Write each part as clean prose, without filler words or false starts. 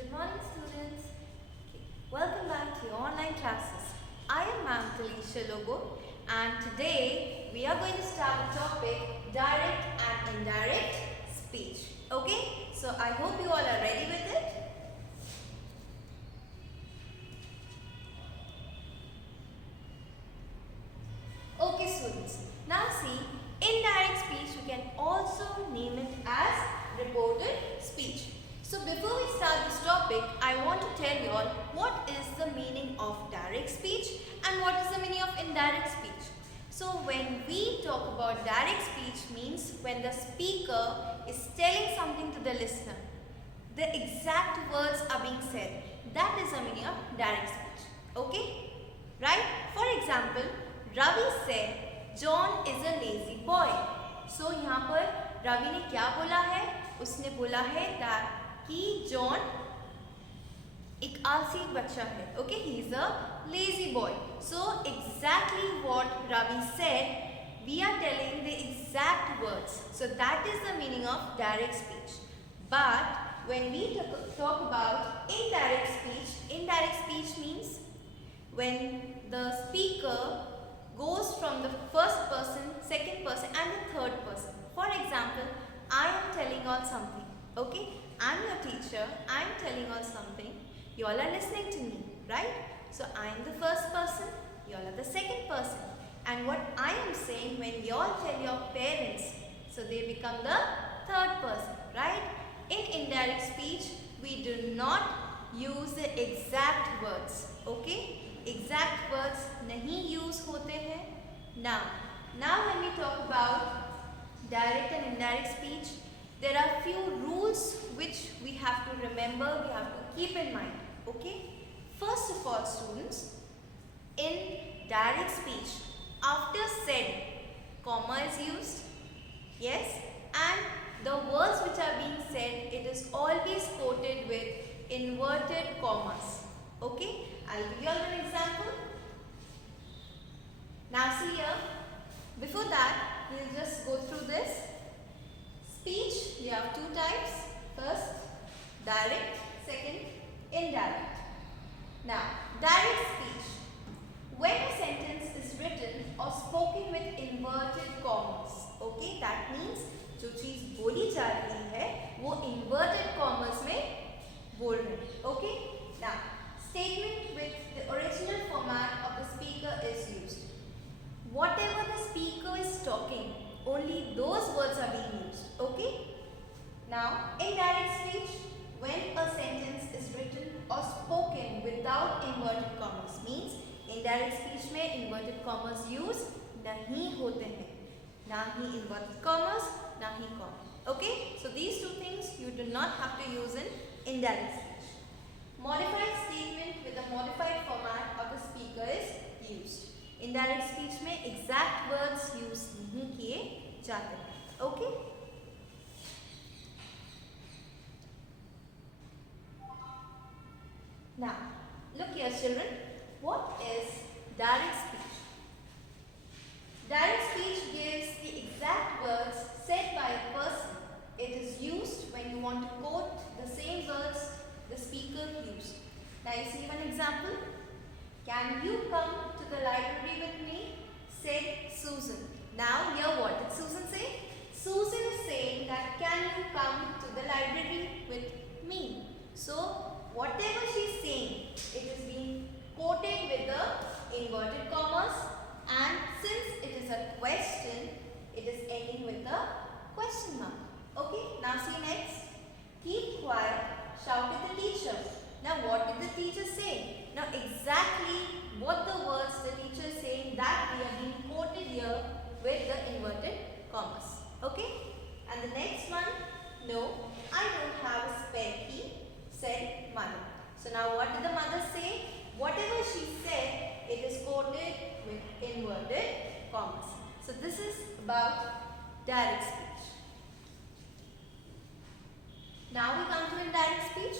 Good morning, students. Welcome back to your online classes. I am Ma'am Talisha Logo, and today we are going to start the topic direct and indirect speech. Okay, so I hope you all are ready with it. Okay, students. Now see, indirect speech we can also name it as reported speech. So before we start this topic, I want to tell you all what is the meaning of direct speech and what is the meaning of indirect speech. So when we talk about direct speech means when the speaker is telling something to the listener, the exact words are being said. That is the meaning of direct speech. Okay? Right? For example, Ravi said, John is a lazy boy. So यहाँ पर रवि ने क्या बोला है? उसने बोला है that कि जॉन एक आलसी बच्चा है. Okay, he is a lazy boy. So exactly what Ravi said, we are telling the exact words. So that is the meaning of direct speech. But when we talk about indirect speech means when the speaker goes from the first person, second person and the third person. For example, I am telling all something. Okay, I am your teacher, I am telling all something. You all are listening to me, right? So I am the first person, you all are the second person. And what I am saying, when you all tell your parents, so they become the third person, right? In indirect speech, we do not use the exact words. Okay? Exact words नहीं use होते हैं. Now when we talk about direct and indirect speech, there are few rules which we have to remember, we have to keep in mind. Okay? First of all, students, in direct speech, after said, comma is used. Yes? And the words which are being said, it is always quoted with inverted commas. Okay? I'll give you all an example. Now see here, before that, we'll just go through this. Speech, we have two types. First, direct. Second, indirect. Now, direct speech. When a sentence is written or spoken with inverted commas. Okay, that means जो चीज बोली जा रही है वो inverted commas में बोल रहे हैं. Okay, now statement with the original format of the speaker is used. Whatever the speaker is talking, only those words are being used. Okay? Now, indirect speech, when a sentence is written or spoken without inverted commas, means indirect speech में inverted commas use नहीं होते हैं. ना ही inverted commas, ना ही comma. Okay? So these two things you do not have to use in indirect speech. Modified statement with the modified format of the speaker is used. Indirect speech में exact words use नहीं किए जाते हैं. Okay? Now, look here children. What is direct speech? Direct speech gives the exact words said by a person. It is used when you want to quote the same words the speaker used. Now you see one example. Can you come to the library with me? Said Susan. Now here what did Susan say? Susan is saying that can you come to the library with me? So whatever she is saying, it is being quoted with the inverted commas, and since it is a question, it is ending with the question mark. Okay, now see next. Keep quiet, shouted the teacher. Now what did the teacher say? Now exactly what the words the teacher is saying, that we are being quoted here with the inverted commas. Okay? And the next one, no, I don't have a spare key, said mother. So now what did the mother say? Whatever she said, it is quoted with inverted commas. So this is about direct speech. Now we come to indirect speech.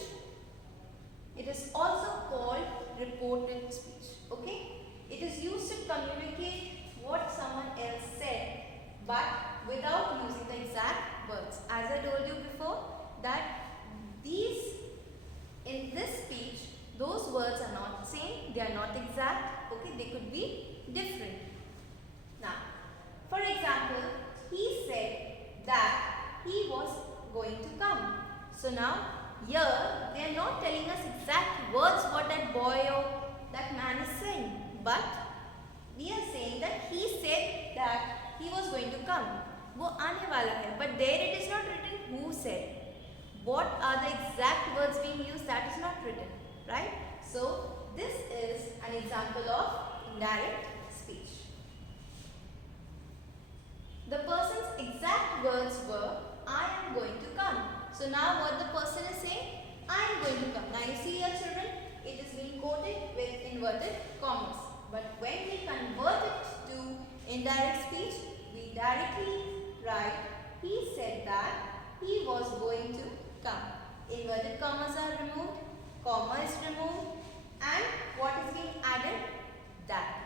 It is also called reported speech. Okay? It is used to communicate what someone else said, but without using the exact words. As I told you before, that these in this speech, those words are not same, they are not exact, okay, they could be different. Now, for example, he said that he was going to come. So now, here they are not telling us exact words what that boy or that man is saying, but we are saying that he said that he was going to come. वो आने वाला है, but there it is not written who said. What are the exact words being used, that is not written, right? So this is an example of indirect speech. The person's exact words were, I am going to come. So now what the person is saying, I am going to come. Now you see here children, it is being quoted with inverted commas. But when we convert it to indirect speech, we directly write, he said that he was going to come. Inverted commas are removed, comma is removed, and what is being added? That.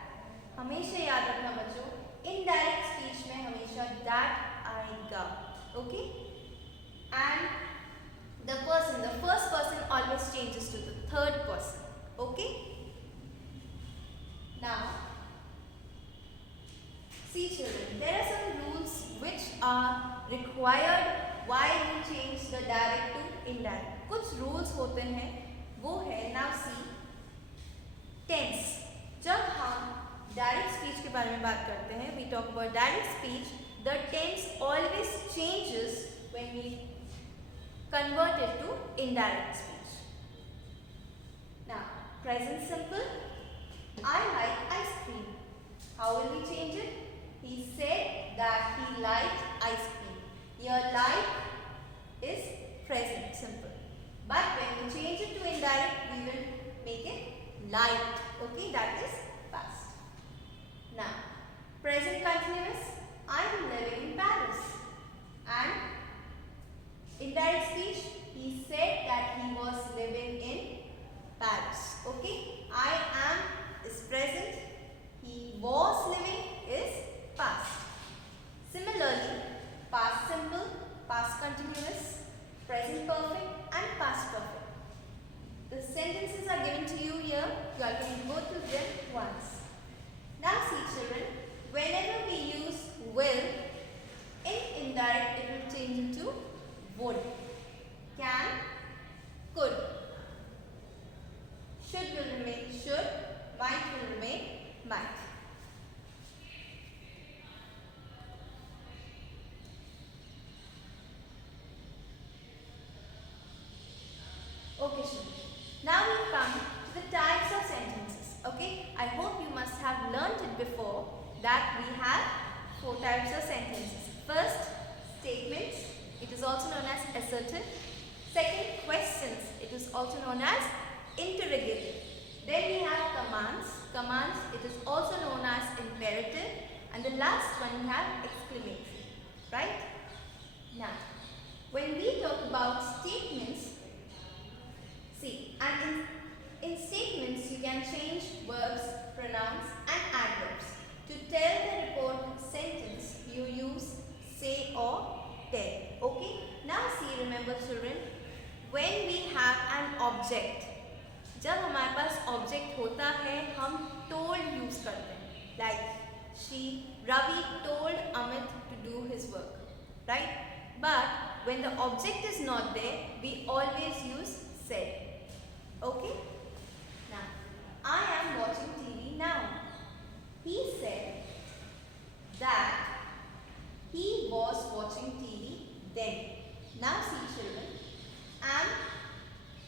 हमेशा याद रखना बच्चों, indirect speech में हमेशा that आएगा, okay? And the first person always changes to the third person, okay? Now, see children, there are some rules which are required while we change the direct to indirect. कुछ rules होते हैं, वो है, now see, tense. जब हम direct speech के बारे में बात करते हैं, we talk about direct speech, the tense always changes when we convert it to indirect speech. Now, present simple, I like ice cream. How will we change it? He said that he liked ice cream. Your like is present simple. But when we change it to indirect, we will make it liked. Okay, that is past. Now, present continuous, I am living in Paris. And indirect speech, he said that he was living in Paris. Okay, I am is present, he was living is past. Similarly, past simple, past continuous, present perfect and past perfect. The sentences are given to you here. You all can go through them once. Now see children, whenever we use will, in indirect it will change into would, can, could. Should will remain should, might will remain might. Okay, children. Now we come to the types of sentences. Okay, I hope you must have learnt it before that we have 4 types of sentences. First, statements. It is also known as assertive. Second, questions. It is also known as interrogative. Then we have commands. Commands, it is also known as imperative. And the last one we have exclamatory. Right? Now, when we talk about statements, see, and in statements you can change verbs, pronouns and adverbs. To tell the report sentence, you use say or tell. Okay? Now see, remember children, when we have an object, जब हमारे पास object होता है हम told use करते हैं, like Ravi told Amit to do his work, right? But when the object is not there, we always use said. Okay? Now, I am watching TV now. He said that he was watching TV then. Now see children, am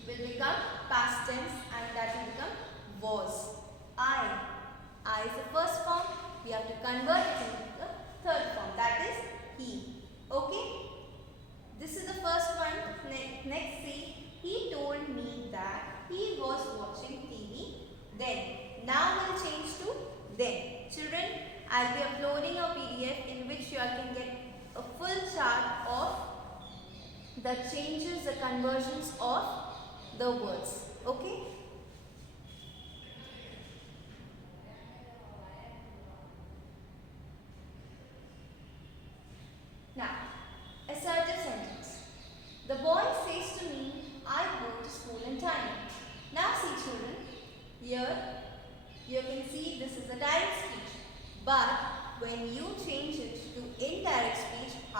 will become past tense and that will become was. I is the first form, we have to convert it into the third form, that is he. Okay? This is the first one. Next see, he told me that he was watching TV then. Now we'll change to then. Children, I'll be uploading a PDF in which you all can get a full chart of the changes, the conversions of the words. Okay? Now, assertive sentence. The boy says to me, I go to school in time.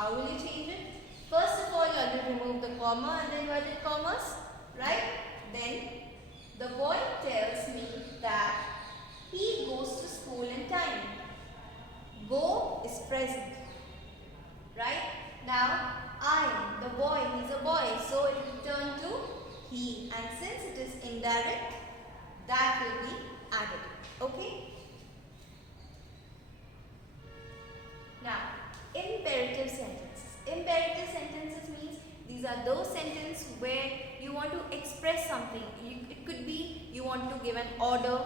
how will you change it? First of all, you have to remove the comma and the inverted commas, right? Then the boy tells me that he goes to school in time. Go is present, right? Now, I, the boy, he's a boy, so it will turn to he. And since it is indirect, that will be added. Okay? Now, imperative sentences. Imperative sentences means these are those sentences where you want to express something. It could be you want to give an order,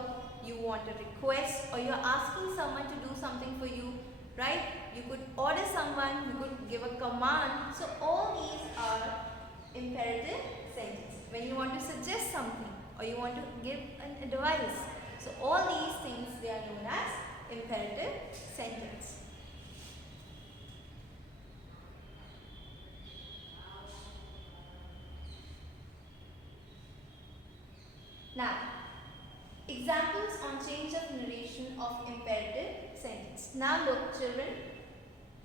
you want a request, or you're asking someone to do something for you, right? You could order someone, you could give a command. So all these are imperative sentences. When you want to suggest something or you want to give an advice. So all these things, they are known as imperative sentence. Now, examples on change of narration of imperative sentence. Now look children,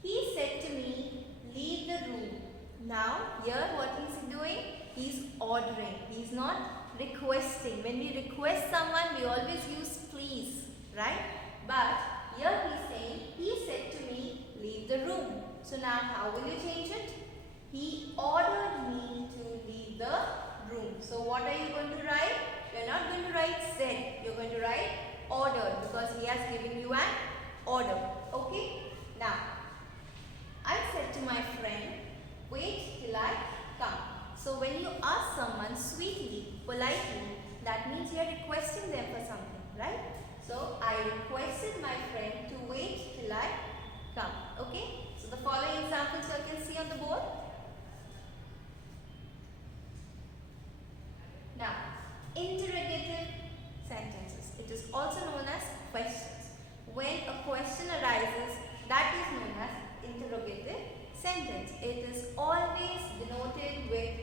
he said to me, leave the room. Now here what is he doing? He's ordering. He's not requesting. When we request someone, we always use please, right? But here he's saying, he said to me, leave the room. So now how will you change it? He ordered me to leave the room. So what are you going to write? You're not going to write said. You're going to write ordered because he has given you an order. Okay? Now, I said to my friend, wait till I come. So when you ask someone sweetly, politely, that means you are requesting them for something, right? So I requested my friend to wait till I come. Okay? So the following examples you can see on the board. Now, interrogative sentences. It is also known as questions. When a question arises, that is known as interrogative sentence. It is always denoted with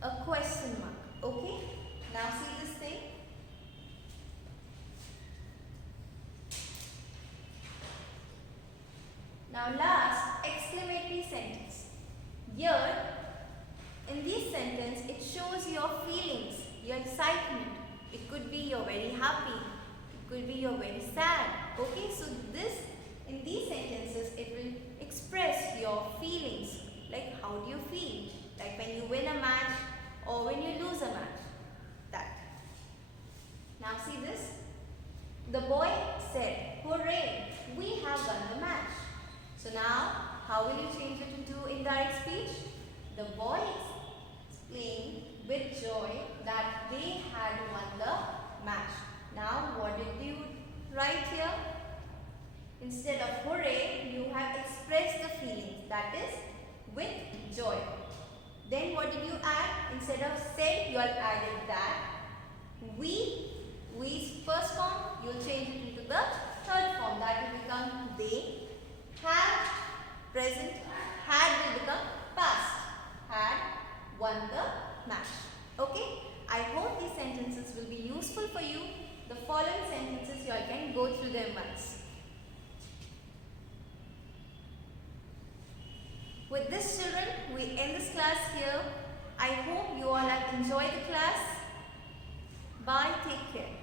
a question mark. Okay? Now see this thing. Now last, exclamatory sentence. Here, in this sentence, it shows your feelings, your excitement. It could be you're very happy. It could be you're very sad. Okay, so in these sentences, it will express your feelings. Like how do you feel? Like when you win a match or when you lose a match. That. Now see this. The boy said, hooray, we have won the match. So now, how will you change it into indirect speech? The boy explained with joy that they had won the match. Now, what did you write here? Instead of hooray, you have expressed the feelings. That is with joy. Then what did you add? Instead of said, you have added that. We's first form, you will change it into the third form. That will become they. Have, present. Had will become past. Had won the match. Okay? I hope these sentences will be useful for you. The following sentences you all can go through them once. With this children, we end this class here. I hope you all have enjoyed the class. Bye. Take care.